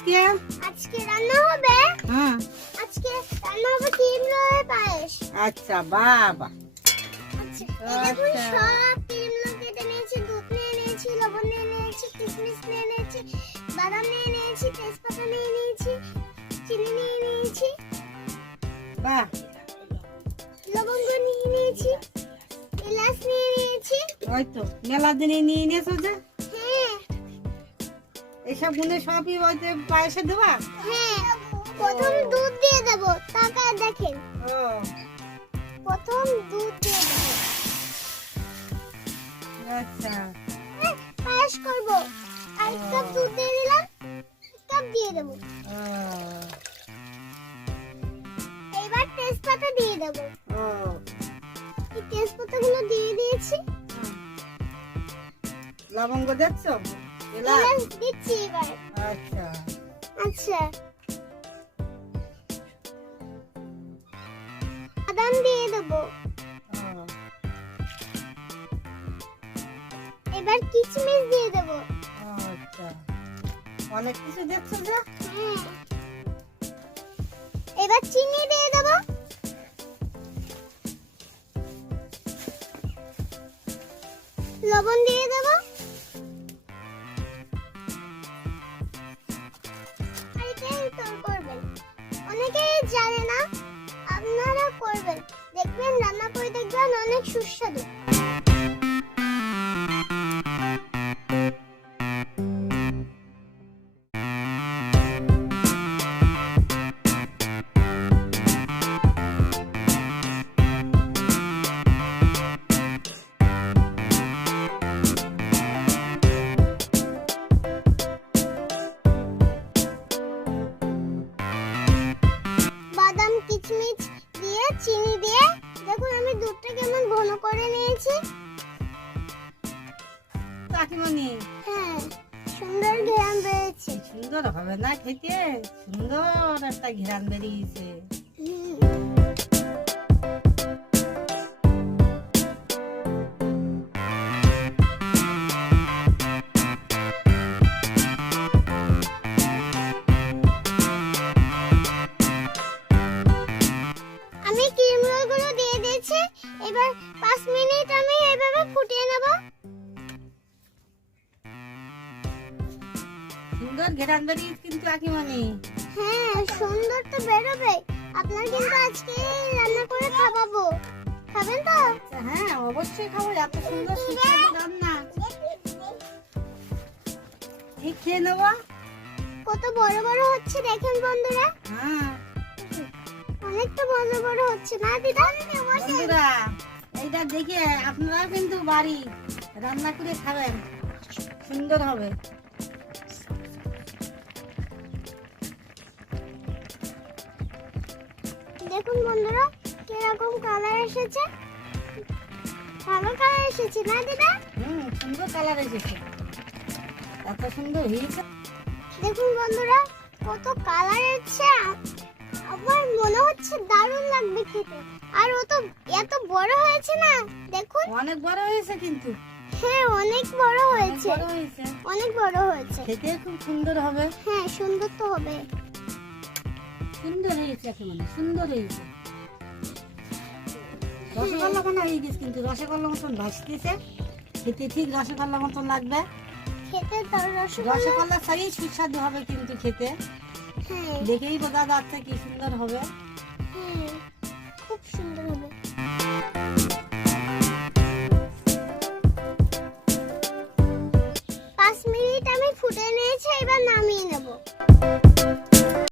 আজকে? আজকে রান্না হবে হুম। আজকে রান্না হবে ক্রিম রোলের পায়েস। আচ্ছা বাবা। আচ্ছা এই দেখুন সব ক্রিম রোল কেটে নিয়েছি, দুধ নিয়ে নিয়েছি, লবণ নিয়ে নিয়েছি, কিশমিশ নিয়ে নিয়েছি, বাদাম নিয়ে নিয়েছি, তেজপাতা নিয়ে নিয়েছি, চিনি নিয়ে নিয়েছি, বাহ, লবঙ্গ নিয়ে নিয়েছি, এলাচ নিয়ে নিয়েছি। ওই তো মেলা দিনে নিয়ে নিয়েছো যে, হ্যাঁ এসব গুলো সবই ওই যে পায়েসে দেবা? হ্যাঁ প্রথম দুধ দিয়ে দেব, টাকা দেখেন, ও প্রথম দুধ দিয়ে দেব। আচ্ছা। পায়েস করব, আর কাপ দুধ দিয়ে দিলাম, কাপ দিয়ে দেব। ও এবার তেজপাতা দিয়ে দেব। ও এই তেজপাতাগুলো দিয়ে দিয়েছি, লবঙ্গ দিচ্ছ? এলাচ? এলাচ দিচ্ছি এবার। আচ্ছা আচ্ছা বাদাম দিয়ে দেব, ও এবার কিশমিশ দিয়ে দেব। আচ্ছা, অনেক কিছু দিচ্ছ যে। হ্যাঁ এবার চিনি দিয়ে দেব, লবণ দিয়ে দেব, আর এটাই তো করবেন। অনেকেই জানে না, আপনারা করবেন, দেখবেন রান্না করে দেখবেন অনেক সুস্বাদু। বাদাম কিশমিশ দিয়ে চিনি দিয়ে দেখুন আমি দুধটা কেমন ঘন করে নিয়েছি। কাকিমণি, হ্যাঁ সুন্দর ঘ্রাণ বেরিয়েছে। সুন্দর হবে না খেতে? সুন্দর একটা ঘ্রাণ বেরিয়েছে। আমি ক্রিম রোলগুলো দিয়ে দিয়েছি, এবার 5 মিনিট আমি এইভাবে ফুটিয়ে নেব। সুন্দর ঘ্রাণ বেরিয়েছে কিন্তু কাকিমণি। হ্যাঁ সুন্দর তো বেরোবে, আপনার কিন্তু আজকে রান্না করে খাওয়াবো, খাবেন তো? হ্যাঁ অবশ্যই খাবো, এত সুন্দর সুস্বাদু রান্না। ঠিক খেয়ে নেবো। কত বড় বড় হচ্ছে দেখেন বন্ধুরা, হ্যাঁ অনেকটা বড় বড় হচ্ছে না দিদা? বন্ধুরা, এইটা দেখে আপনারা কিন্তু বাড়ি রান্না করে খাবেন, সুন্দর হবে। দেখুন বন্ধুরা কিরকম কালার এসেছে, ভালো কালার এসেছে না দিদা? সুন্দর কালার এসেছে, এত সুন্দর হয়েছে। দেখুন বন্ধুরা কত কালার এসেছে, আমার মনে হচ্ছে দারুণ লাগবে খেতে। আর ও তো এত বড় হয়েছে না, দেখুন। অনেক বড় হয়েছে কিন্তু, হ্যাঁ অনেক বড় অনেক হয়েছে, বড় হয়েছে, অনেক বড় হয়েছে। খেতে খুব সুন্দর হবে। হ্যাঁ সুন্দর তো হবে। সুন্দর হয়েছে, একেবারে সুন্দর হয়েছে। রসগোল্লা কোনো হয়ে গেছে কিন্তু, রসগোল্লা মতন ভাসতেছে, খেতে ঠিক রসগোল্লা মতন লাগবে। খেতে তো রসগোল্লা, রসগোল্লা সাই সুস্বাদু হবে কিন্তু খেতে, হ্যাঁ দেখেই বোঝা যাচ্ছে কি সুন্দর হবে। হ্যাঁ খুব সুন্দর হবে।